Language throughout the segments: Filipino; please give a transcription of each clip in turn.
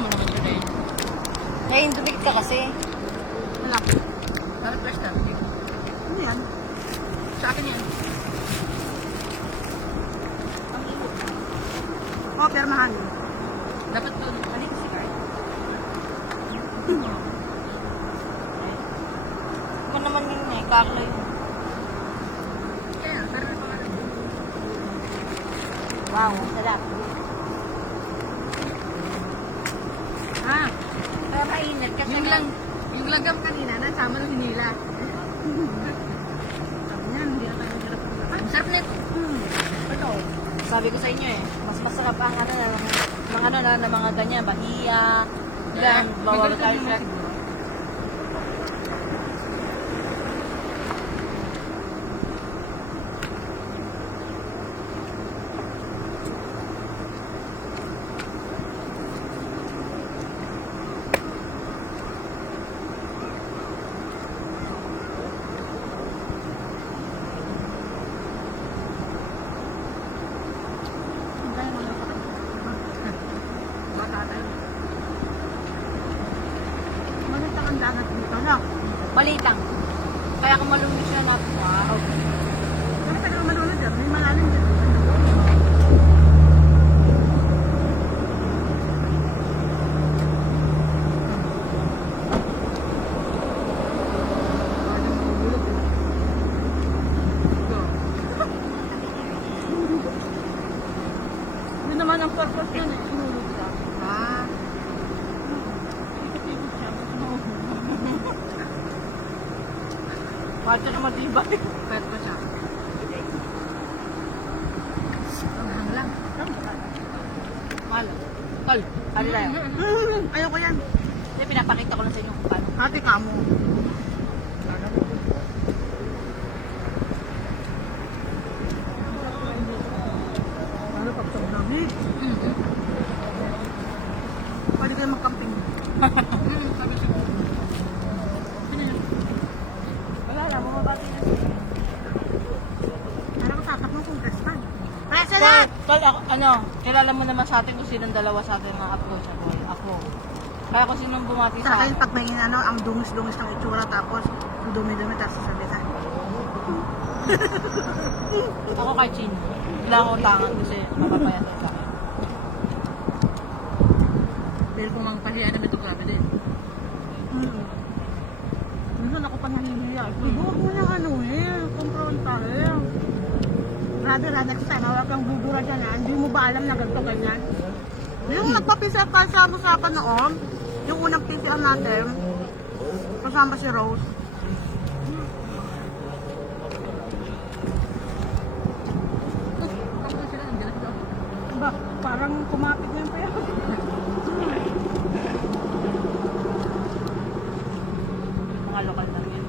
mo naman yun eh. Nahindumig ka kasi. Wala ko. Na-refresh na. Ano yan? Sa akin yan. Oh, permahan. Dapat doon. Halika si Card. Ako naman yun eh, Carlo yun. Kaya, pero na pangalan. Wow, sarap. Ah, Pero mainit kasi yung lagam kanina, nasama ng hinila. Sabi niyan, hindi na tayo hirap ng lakas. Ang sarap nito. Ito, sabi ko sa inyo eh, mas masarap ang ano ng mga ganyan, bahiya, yan, bawal tayo sa... Bata tayo. Manita ang dagat dito, no? Balitang. Kaya kung malungkot siya na, wow. Pero tagal malunod dyan, may malalim dyan. Yun naman ang purpose yun eh, inulog ka. Ah, Ikot-ikot siya, mas mahuhulog. Bakit ka matibay? pwede pa siya. Ang hanglang. Mahal. Tol, hali tayo. Ayoko yan. Hindi, pinapakita ko lang sa inyo kung paano. Hati ka mo. Ano pag sa lamig? Pwede kayo magkamping. Sabi siya. Wala lang, bumabati na. Parang ko tatakbo kung Crespan. Tol, tol, ano, kilala mo naman sa atin kung sinong dalawa sa atin mga approachable. Ako. Kaya kung sinong bumati Sa sa akin, akin. pag may ano, ang dungis-dungis ng itsura, tapos ang dumi-dumi, tapos sasabihan. Ako kay Chin. Kailangan ko tangan kasi mapapayatan sa akin. Pero kung mangpahiya naman ito, grabe din. Minsan ako pa naniniya. Huwag mo nang ano eh, kumprontahin. Grabe na, next time, hawak kang bubura dyan ha. Hindi mo ba alam na ganito ganyan? Yung nagpapisa ka sa usapan noon, yung unang PPL natin, kasama si Rose. Tapos sila, ang galas daw. Ba, parang kumapit na yung payo. Mga lokal na rin.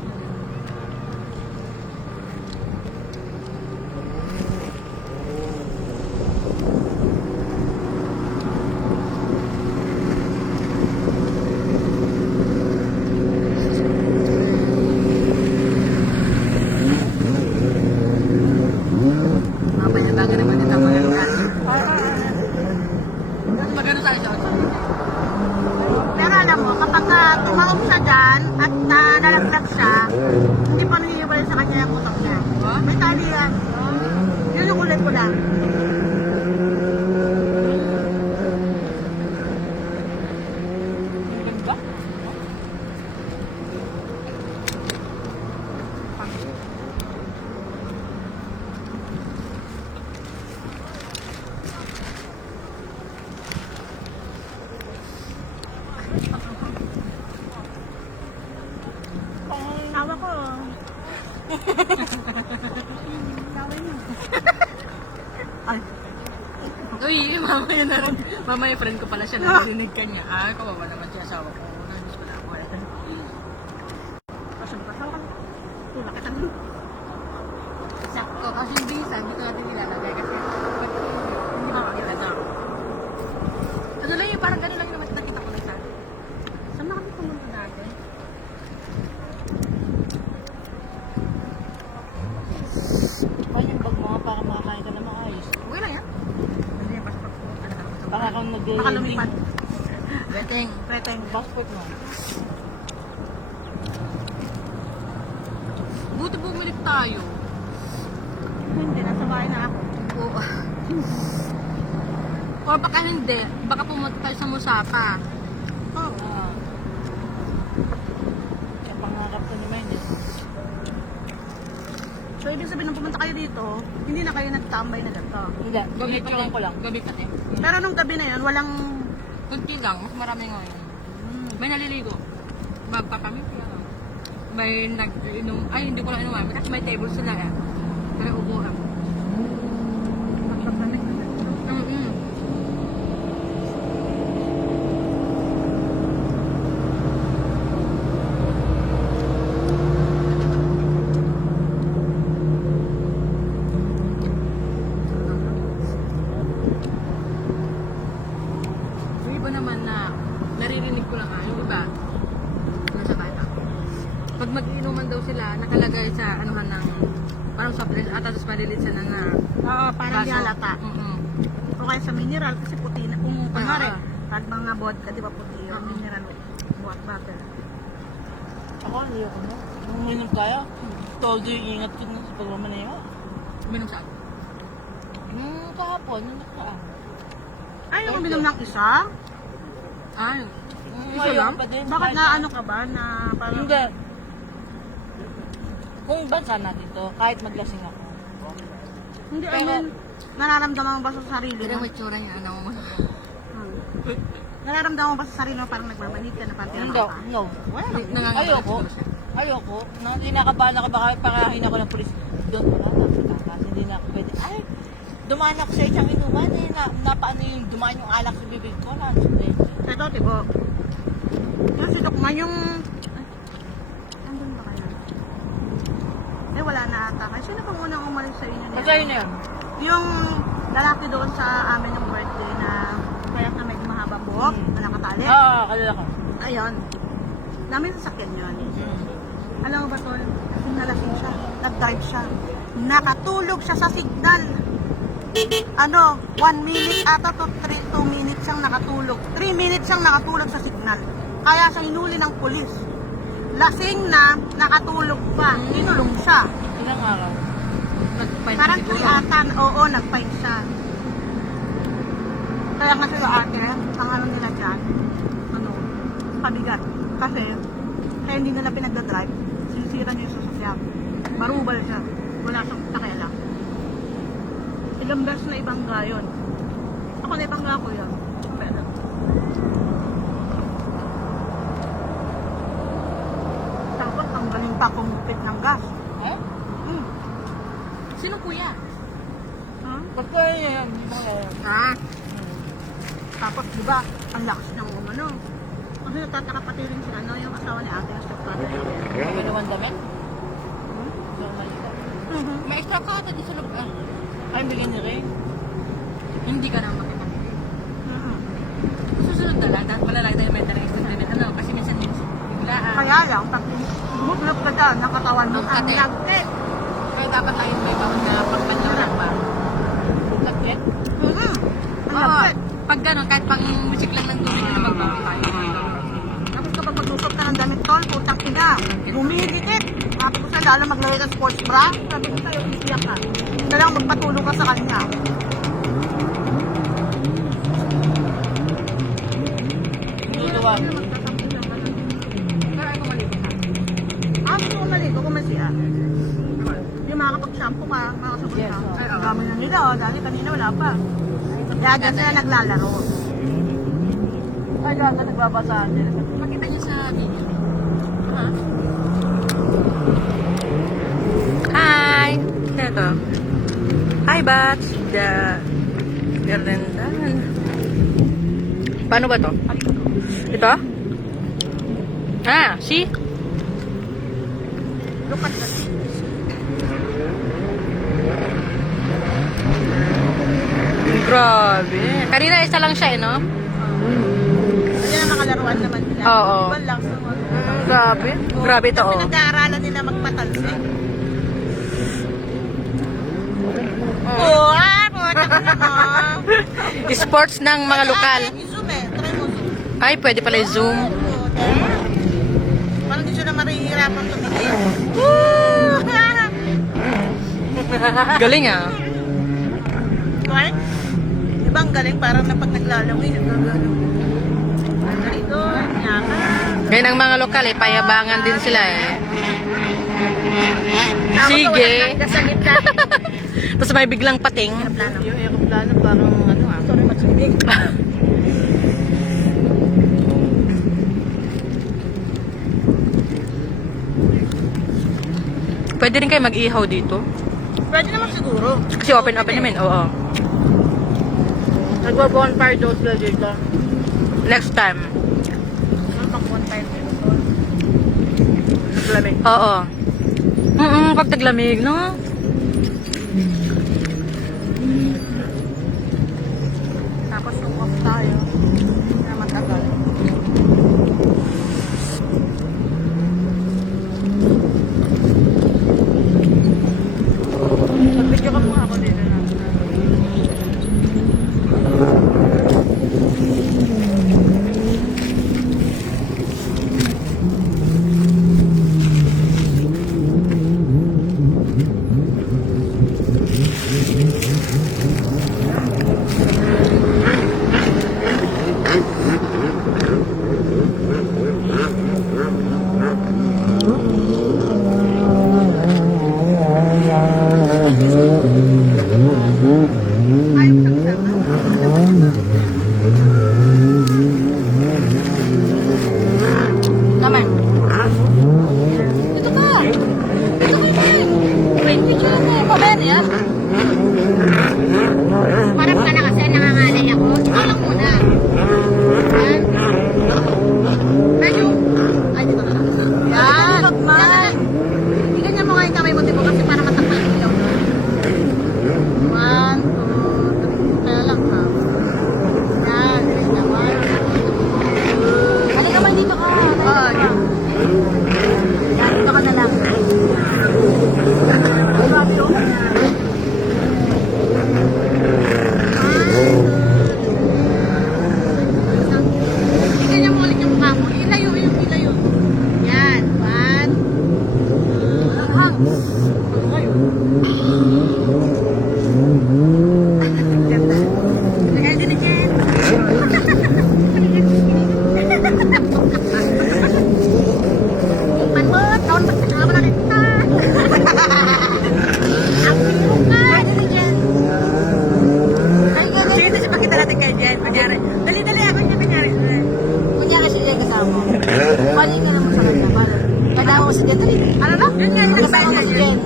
Mapay na bagay naman dito ang mga lugar. Magano tayo siya? Pero alam mo, kapag tumawag siya dyan at nalaglag siya, hindi pa nangyayabali sa kanya yung utak niya. May tali yan. Yun yung kulay ko lang. Ang ganda. Tawa ko. Tawa niyo. Ay, Uy, mamaya na rin. Mamaya friend ko pala siya, narinig ka niya. Ah, kawawa naman siya asawa ko. Nandis ko na ako eh. pasok ka. Tawa ka. Tulak kita. Sakto, kasi hindi, sabi ko natin nilalagay kasi pag hindi makakita na ako. Ano lang yun, parang gano'n lang yung naman nakita ko na sa akin. Saan na kami pumunta natin? Ay, yung bag mo nga para makakain ka na maayos. Okay lang yan. Hindi yung passport ko. Baka kang Baka lumipad. Beteng. Preteng. Passport mo. Buti bumalik tayo. Hindi, nasa bahay na ako. Oo. Or baka hindi. Baka pumunta tayo sa Musaka. Oh. Yung pangarap ko ni Maynard. So, ibig sabihin nung pumunta kayo dito, hindi na kayo nagtambay na ganito. Hindi, gagawin ko lang. Gabi pati. Pero nung gabi na yun, walang... Kunti lang. Mas marami ngayon. May naliligo. Bagpa kami. May nag-inom. Ay, hindi ko lang inuman. Kasi may table sila eh. Pero ubuhan. Magpapamit na ganito. Yung iba naman na naririnig ko lang yung iba nasa bata. Pag mag-iinuman daw sila, nakalagay sa anuhan ng parang soft drinks ata tapos malilit siya na Oo, parang di baso. halata. O kaya sa mineral, kasi puti na. Kung kunwari, Ah. pag mga vodka, di ba puti yung mineral water. Ako, hindi ako mo. Nung uminom tayo, todo yung ingat ko sa pagmamaneo. Uminom sa Nung kahapon, nung nakaraan. Ay, uminom ng isa? Ay, Isa lang? Pa din, Bakit kahit na ano ka ba? Na parang... Hindi. Kung bansa natin to, kahit maglasing ako. Hindi, I Pero- mean, nararamdaman mo ba sa sarili pero mo? may tsura niya, ano mo. Nararamdaman mo ba sa sarili mo parang nagmamanig ka na parang Hindi, tinaka ka? no. Nangangabahan Ayoko. siguro siya. Ayoko. Nang kinakabahan ako, baka parahin ako ng polis. Doon wala na, tatakas. Hindi na ako pwede. Ay, dumaan ako sa isang inuman eh. Napaano yung dumaan yung alak sa bibig ko. Ito, tibo. Yung si Dokman, yung... Ay, andun ba kaya? Eh, wala na ata. Ay, sino pang unang umalis sa inyo niya? Masaya na yan. Yung lalaki doon sa amin yung birthday na kaya na medyo mahabang buhok, na nakatali. Kalala ko. Ayun. Namin sasakyan yun. Alam mo ba, Tol? Nalasing siya. Nag-drive siya. Nakatulog siya sa signal. 1 minute ata to 2 minutes siyang nakatulog. 3 minutes siyang nakatulog sa signal. Kaya siya hinuli ng pulis. Lasing na, nakatulog pa. Inulong siya. Ilang araw? Nag-find Parang siguro. 3 ata, oo, nag-fight siya. Kaya nga sila ate, ang ano nila dyan, pabigat. Kasi, kaya hindi nila pinagdadrive, sinisira niya yung sasakyan. Marubal siya. Wala siyang pakialam. Ilang beses na ibangga yun. Ako na ibangga ko yun. Pero, tapos, tanggalin pa kumupit ng gas. Eh? Sino kuya? Ha? Pagka yan, Ah, Tapos, di ba, ang lakas ng umano. Kasi natataka pati rin si ano, yung asawa ni ate na stepfather. May naman damit? So, malita. may extra ka ata di sa loob. Ay, bigyan niya rin. Hindi ka na makita. Susunod na lang, dahil pala lang tayo may talang extra limit. Ano, kasi minsan biglaan. Kaya lang, pag bumuklop ka dyan, ng katawan mo, Ang ang kate. lagkit. Kaya dapat tayo may bawal na pagpanlang ba? Lagkit? Ang Oo, lagkit. pag gano'n, kahit pang musik lang ng tubig na magbawal tayo. Tapos kapag magsusot ka ng damit tol, putang ina, humihigit. Sabi ko sa'yo, lalo maglagay ka ng sports bra. Sabi ko sa'yo, iiyak ka. Kailangan magpatulong ka sa kanya. Luluwa. Pero ay kumaligo ka. Gusto ko maligo kung may siya. Yung makakapag-shampoo ka, makakasabot Yes, ka. oo. Ay, ang dami na nila, dahil kanina wala pa. Kaya dyan sila naglalaro. Ay, gata, nagbabasaan din. Makita niyo sa video. Ha? Hi! Ito. Hi, Bats! Galandan. Paano ba to? Ito? Ah, see? Look at that. Grabe. Kanina isa lang siya, no? Kasi na makalaruan naman nila. Oo. Iba lang sa mga... Grabe. Grabe to, oh. Pinag-aaralan nila magpatalsik. Oh. Puta ka naman. Sports ng mga lokal. Zoom eh. Try mo zoom. Ay, pwede pala i-zoom. Parang di sila marihirapan tumingin. Galing ah. Right? Diba ang galing? Parang na pag naglalawin, naglalawin. Ang galing doon, yaka. Ngayon ang mga lokal eh, payabangan din sila eh. Sige. Sa gitna. Tapos may biglang pating. Yung aeroplano parang ano ah. Sorry, matubig. Pwede rin kayo mag-ihaw dito. Pwede naman siguro. Kasi open-open naman. Oo. Nagwa-bonfire daw sila dito. Next time. Ano pang bonfire dito? Naglamig. Oo. Pag taglamig, no? Tapos yung off tayo. Na matagal. Mag-video ka muna ako dito na. Naman. Ito ka! Ito ka! Wait, picture mo. Paberi ah. Marap ka na kasi nangangalay ako. Ikaw lang muna. Yan. Medyo. Ay, dito ka lang. Yan. Yan. Hindi ganyan mo nga yung kamay mo, di ba? Kasi para matakpan yung ilaw. 1, 2, 3. Kaya lang ha. Yan. Dilis na. 1, 2, 3. Halika man dito ka. Oo. Yan. Dito ka na lang. Ganyan mo ulit yung mukha mo. Ilayo, ilayo. Yan. 1. Hang. Ganda. Lagay din ni Jen. Manmot. Tahun pertama na kita. Ang pinunga. Lagay ni Jen. Sino siya pakita natin kay Jen? Kunyari. Dali-dali ako niya kunyari. Kunyari si Jen kasama. Balik ka naman sa kanya. Balik. Kadama mo si Jen. Dali. Ano na? Yun nga. Kasama mo si Jen.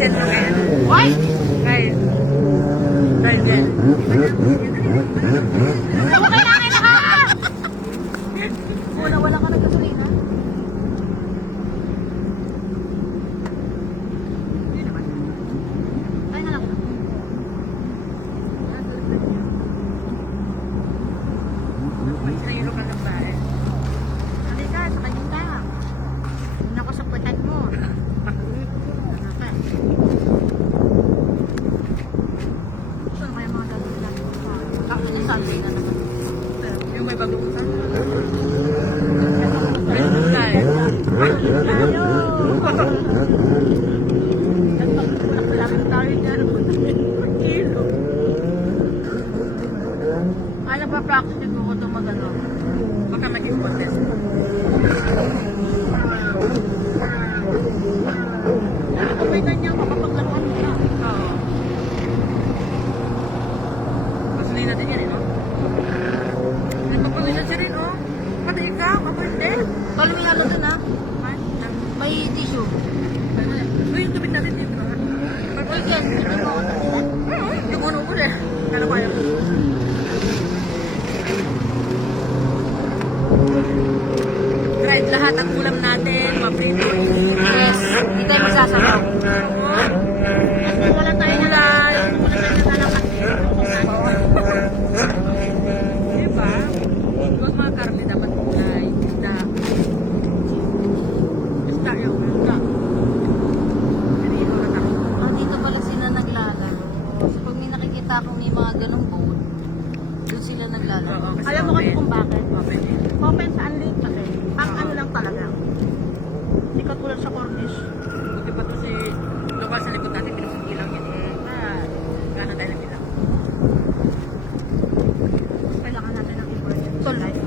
Jen mo kaya. Why? Kaya. Kaya Jen. Ako kailangan na ka! Wala ka ng gasolina. Hindi naman. Ay na lang. Nahiro ka ng bahay. Hindi ka, sa kanyang ka. Hindi ako sa putan mo. Saan kaya mga gagawin natin? Actually, Sunday na naman. Yung may bagong usan? Ano pa practice ko ito magano? Baka maging contest. Kapag ganyan, makapaglaruan mo na. Oo. Pasulin natin yan, no? Nagpapawisan siya rin, oh. Pati ikaw, kaparte. Tol, may ano dun ah. May tissue. Uy, yung tubig natin dito, ha? Uy, Jen, hindi mo ako kanina. Yung ano ko eh. Kala ko ayaw. Dried lahat ang ulam natin, maprito. Yes, hindi tayo magsasabaw. Wala tayo na lang. Wala tayo na lang kasi. Diba? Doon mga karne dapat ay isda. Isda yung isda. Pinilo na tayo. Ah, dito pala sila naglalaro. So, pag may nakikita akong may mga ganong boat, Doon sila naglalaro. Oo, kasi Alam mo kasi open. kung bakit? Open din. Open sa unlit kasi. Pang ano lang talaga. Hindi ka tulad sa Cornish. Buti pa to si lokal sa likod natin, pinusong lang yun eh. Gano'n tayo ng bilang. Kailangan natin ng emergency life.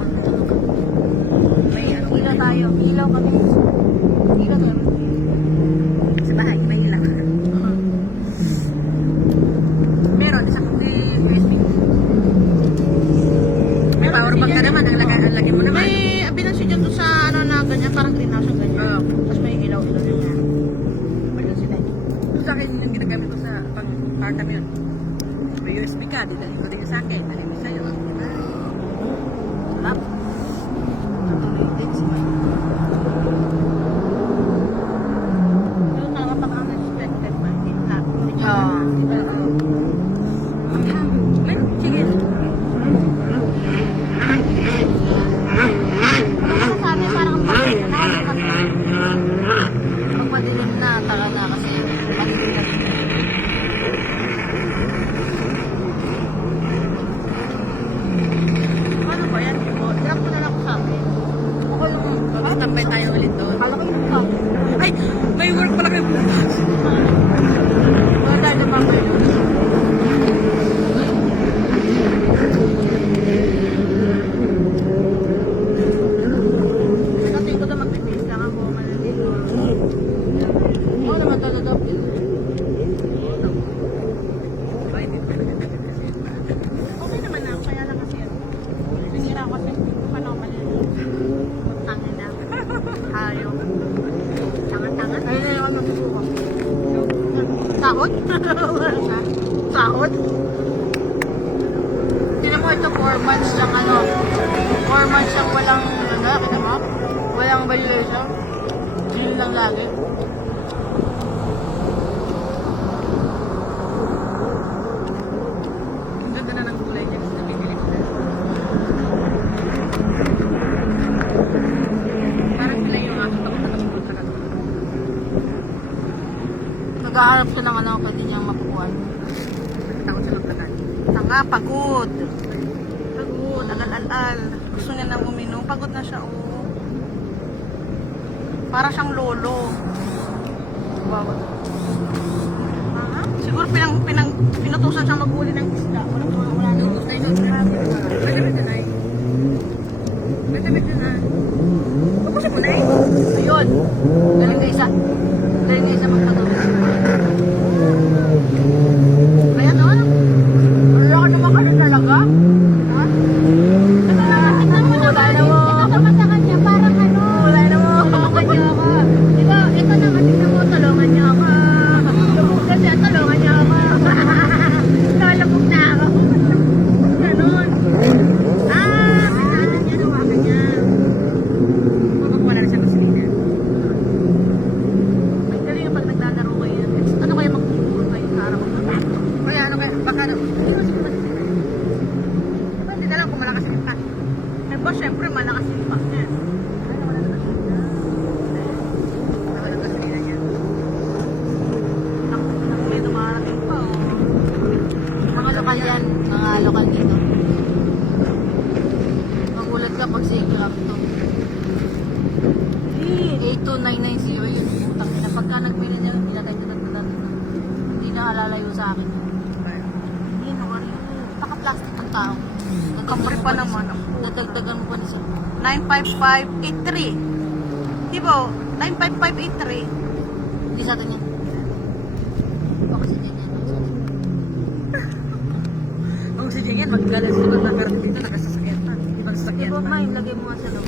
May ilaw tayo. Ilaw kami. Ilaw tayo. Sa bahay, may ilang. Meron, sa may USB. May power bank ka naman, ang laki mo naman. May binansin dyan doon sa ano na ganyan, parang greenhouse ang ganyan. Oo. Tapos may ilaw-ilaw din yan. Ayun sila. Sa akin, yung ginagamit ko sa pang-part kami yun. May USB ka, didalhin ko rin sa akin, dali mo sa'yo. Diba? Lap. Natuloy din sila. Yung talaga pag unexpected man, hindi ka Oo. May chicken. Ano sa amin, parang ang bakit na Pag madilim na, taka na kasi madilim na rin. ano ba yan? Drop mo na lang sa amin. Ako yung magtambay tayo ulit doon. Kala ko yung cup. Ay! May work pala kayo. Wala tayo na pa yun. Natin ko na mag-face lang ako. Malalito. Oo naman talaga. Ay, hindi pa nagagawin kasi. Okay naman ako. Kaya lang kasi sinira ko kasi paano ako malilito. Tangin na. Hayop. Tangan-tangan. Ayun na yung ano siguro. Sahod? Sahod? Tignan mo ito, 4 months siyang ano. 4 months siyang walang, ano, kita mo? Walang valuation. Yun lang lagi. Ang ganda na ng kulay niya kasi nabibili ko na. Parang sila yung aso takot na takot sa kanila. Nag-aarap siya ng ano, pwede niyang mapukuan. Takot siya magtagal. Tanga, pagod. Pagod, agal-al-al. Gusto niya nang uminom. Pagod na siya, oh. Para siyang lolo. Wow. Siguro pinutusan siyang maghuli ng isda. Wala nang gusto Ay, no, grabe. May damit na ay. May damit na. Tapos mo na eh. Ayun. Galing na isa. Galing na isa magpagawin. Kaya no, ano? Wala ka naman kami talaga. Ha? Tingnan mo naman. Ito naman sa kanya, parang ano. Wala na mo. Tulungan niyo ako. Ito naman, tingnan mo, tulungan niyo ako. Kasi tulungan niyo ako. Lalabog na ako. Ganon. Kailangan niya, nawakan niya. Wala na siya gasolina. Ang galing pag naglalaro kayo. Ano kaya magtuturo kayo sa harap ng bata? Kaya ano kaya, baka na, hindi mo siguro masisira. Diba, hindi na lang kung malakas yung impact. Eh ba, syempre, malakas yung impact niya. Ay, wala na gasolina. Wala na gasolina niya. May dumarating pa, oh. Mga lokal yan. Mga lokal dito. Magulat ka pag sige kami to. 82990 yun. Utang nila. Pagka nagpili niya, pinatay na hindi na halalayo sa akin. Hindi, naman yun. Naka-plastic ang tao. Kapre pa naman. Dadagdagan mo pa niya siya. 95583. Di ba? 95583. Hindi sa atin yan. Ito kasi din yan. Kung si Jingen, magagalit siguro na pero dito nakasasakyan pa. Hindi ba sasakyan Ito, pa? May, lagay mo nga sa loob.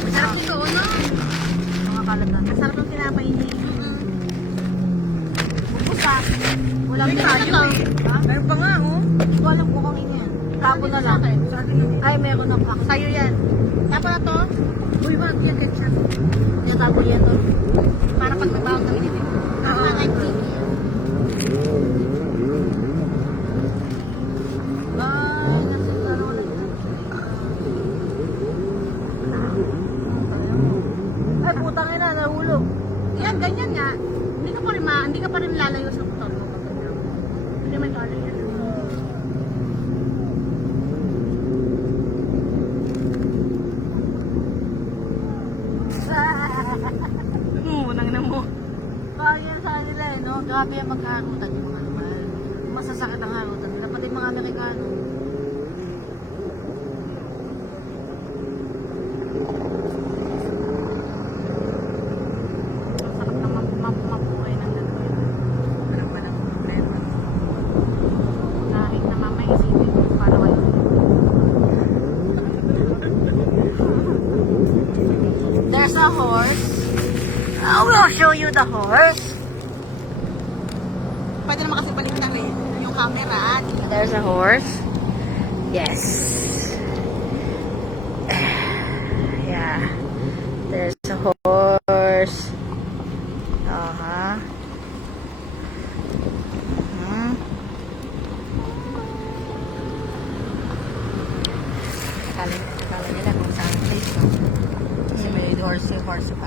Masarap ito, no? Mga kalat na. Masarap yung tinapay niya. Bukos ah. Walang May ganito tayo to. eh. Ha? Meron pa nga, oh. Hindi ko alam kung kami yan. Tapo na lang. Sa akin yun. Ay, meron na pa. Sa'yo yan. Tapo na to. Uy, wag yan, ketchup. Tinatapo yan to. Para pag nagbaon kami dito. Oo. Ay, nasa laro na yan. Ay, putang ina, nahulog. Yan, ganyan nga. Hindi ka pa rin lalayo sa motor mo. Hindi may tali yan. Grabe ang magharutan yung mga naman. Masasakit ang harutan nila. Pati mga Amerikano. Ang sarap na mapuhay ng ganito. Walang problema. Kahit na mamay isipin ko paano kayo. There's a horse. I will show you the horse. Pwede naman kasi balik na rin yung camera. There's a horse. Yes. Yeah. There's a horse. Uh-huh. Hmm. Kala nila kung saan place, no? Kasi may horse pa.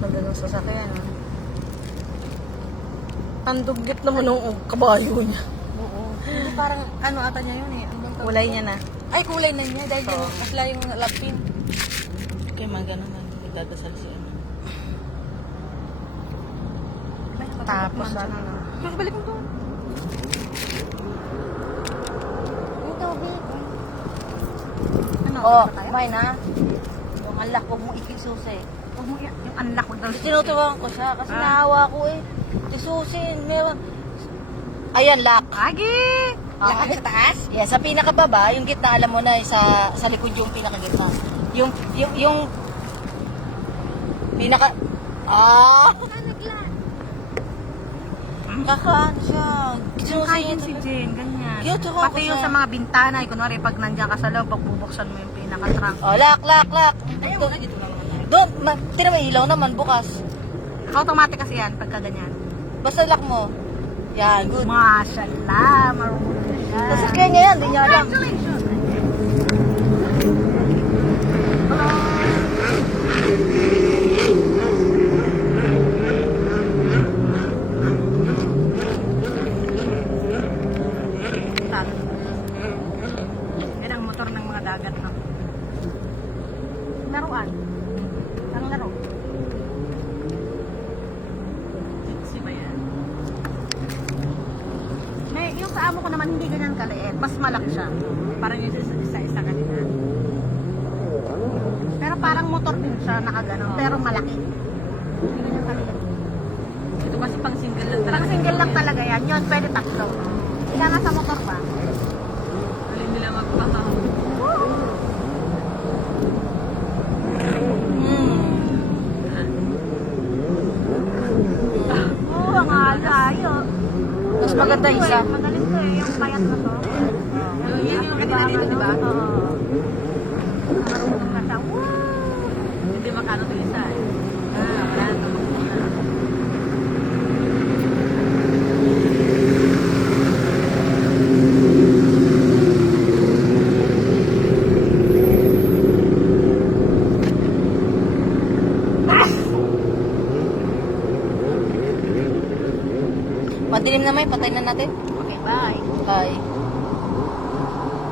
Ganda ng sasakyan, no? Ang dugyot naman ng kabayo niya. Oo. Hindi parang ano ata niya yun eh. Kulay niya na. Ay, kulay na niya dahil yung kasla yung lapin. Kaya mga naman, nagdadasal siya. Tapos ano na. Kasi balik mo doon. Ito, babe. Ano? Oh, ba tayo? kumain na. Yung alak, huwag mo ikisusi. Huwag mo yung unlock ko daw. Tinuturuan ko siya kasi naawa ko eh. Isusin, meron. Ayan, lock. Agi! Lakad sa taas? Yes, sa pinakababa, yung gitna, alam mo na, sa likod yung pinakagitna. Yung pinaka... Ah! Kakaan siya. Kain si Jane, ganyan. Cute ako Pati kasi. yung sa mga bintana, kunwari pag nandiyan ka sa loob, pag bubuksan mo yung pinaka-trunk. Oh, lock. Ayaw mo na dito lang naman. Doon, tira may ilaw naman, bukas. Automatic kasi yan, pagka ganyan. Basta lock mo. Yan, good. Mashallah, marunong na siya. Sasakyan niya yan, di niya alam. Congratulations! Yan ang motor ng mga dagat, no? Laruan. Ang laro. Si ba yan? May, yung sa amo ko naman hindi ganyan kaliit. Mas malaki siya. Parang yung isa-isa kanina. Pero parang motor din siya, nakaganon. Pero malaki. Hindi ganyan kaliit. Ito kasi pang single lang Pang single lang talaga yan. Yun, pwede tatlo. Ilan na sa motor ba? Alin nila magpahang. Oo, ang alayo. Mas maganda isa. Magaling ko eh, yung payat na to. Yan yung kanina dito, di ba? Oo. Marunong na siya. Woo! Hindi makano ito isa eh. Wala ito. Madilim na may, patay na natin. Okay, bye. Bye.